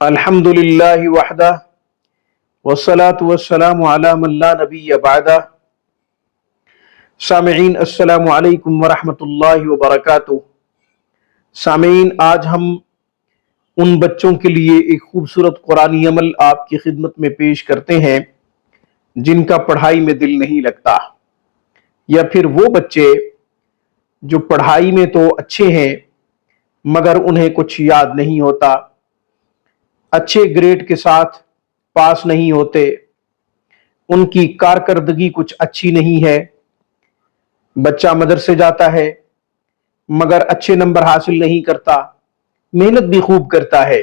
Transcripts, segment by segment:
الحمد للہ وحدہ والصلاة والسلام علی من لا نبی بعدہ۔ سامعین السلام علیکم ورحمۃ اللہ وبرکاتہ۔ سامعین، آج ہم ان بچوں کے لیے ایک خوبصورت قرآنی عمل آپ کی خدمت میں پیش کرتے ہیں جن کا پڑھائی میں دل نہیں لگتا، یا پھر وہ بچے جو پڑھائی میں تو اچھے ہیں مگر انہیں کچھ یاد نہیں ہوتا، اچھے گریڈ کے ساتھ پاس نہیں ہوتے، ان کی کارکردگی کچھ اچھی نہیں ہے۔ بچہ مدرسے جاتا ہے مگر اچھے نمبر حاصل نہیں کرتا، محنت بھی خوب کرتا ہے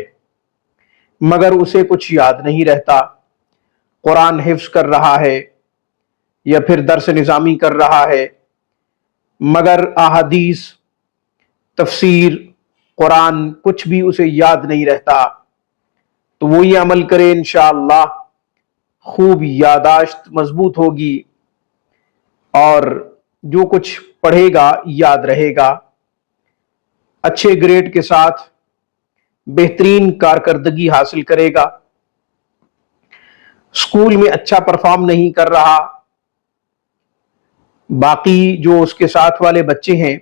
مگر اسے کچھ یاد نہیں رہتا۔ قرآن حفظ کر رہا ہے یا پھر درس نظامی کر رہا ہے مگر احادیث، تفسیر، قرآن کچھ بھی اسے یاد نہیں رہتا، تو وہ یہ عمل کرے انشاءاللہ خوب یاداشت مضبوط ہوگی اور جو کچھ پڑھے گا یاد رہے گا، اچھے گریڈ کے ساتھ بہترین کارکردگی حاصل کرے گا۔ اسکول میں اچھا پرفارم نہیں کر رہا، باقی جو اس کے ساتھ والے بچے ہیں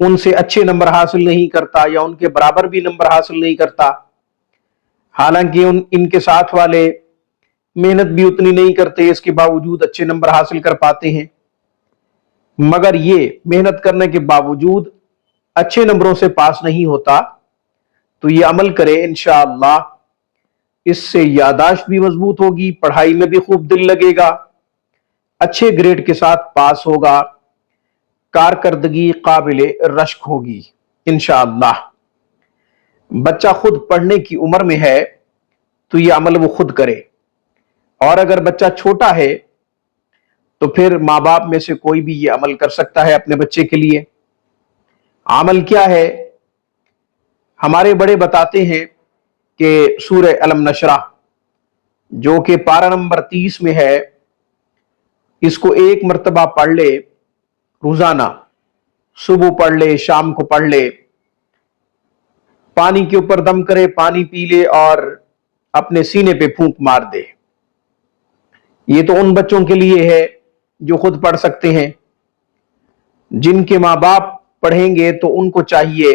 ان سے اچھے نمبر حاصل نہیں کرتا یا ان کے برابر بھی نمبر حاصل نہیں کرتا، حالانکہ ان کے ساتھ والے محنت بھی اتنی نہیں کرتے، اس کے باوجود اچھے نمبر حاصل کر پاتے ہیں، مگر یہ محنت کرنے کے باوجود اچھے نمبروں سے پاس نہیں ہوتا، تو یہ عمل کرے انشاءاللہ، اس سے یاداشت بھی مضبوط ہوگی، پڑھائی میں بھی خوب دل لگے گا، اچھے گریڈ کے ساتھ پاس ہوگا، کارکردگی قابل رشک ہوگی انشاءاللہ۔ بچہ خود پڑھنے کی عمر میں ہے تو یہ عمل وہ خود کرے، اور اگر بچہ چھوٹا ہے تو پھر ماں باپ میں سے کوئی بھی یہ عمل کر سکتا ہے اپنے بچے کے لیے۔ عمل کیا ہے؟ ہمارے بڑے بتاتے ہیں کہ سورہ الم نشرح جو کہ پارہ نمبر 30 میں ہے، اس کو ایک مرتبہ پڑھ لے روزانہ، صبح پڑھ لے، شام کو پڑھ لے، پانی کے اوپر دم کرے، پانی پی لے اور اپنے سینے پہ پھونک مار دے۔ یہ تو ان بچوں کے لیے ہے جو خود پڑھ سکتے ہیں، جن کے ماں باپ پڑھیں گے تو ان کو چاہیے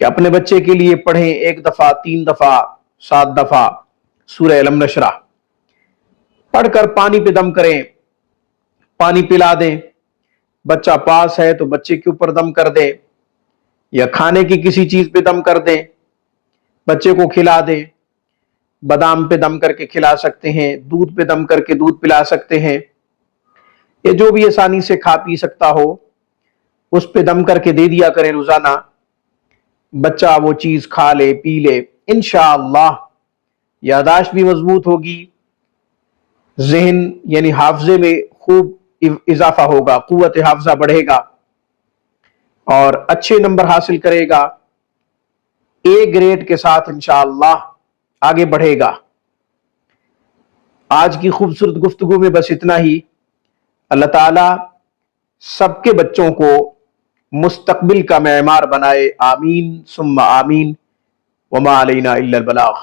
کہ اپنے بچے کے لیے پڑھیں 1 دفعہ، 3 دفعہ، 7 دفعہ سورہ الم نشرح، پڑھ کر پانی پہ دم کریں، پانی پلا دیں۔ بچہ پاس ہے تو بچے کے اوپر دم کر دیں، یا کھانے کی کسی چیز پہ دم کر دیں، بچے کو کھلا دیں، بادام پہ دم کر کے کھلا سکتے ہیں، دودھ پہ دم کر کے دودھ پلا سکتے ہیں، یہ جو بھی آسانی سے کھا پی سکتا ہو اس پہ دم کر کے دے دیا کریں روزانہ، بچہ وہ چیز کھا لے، پی لے، انشاءاللہ یاداشت بھی مضبوط ہوگی، ذہن یعنی حافظے میں خوب اضافہ ہوگا، قوت حافظہ بڑھے گا اور اچھے نمبر حاصل کرے گا، اے گریڈ کے ساتھ انشاءاللہ آگے بڑھے گا۔ آج کی خوبصورت گفتگو میں بس اتنا ہی۔ اللہ تعالی سب کے بچوں کو مستقبل کا معمار بنائے، آمین ثم آمین، وما علینا الا البلاغ۔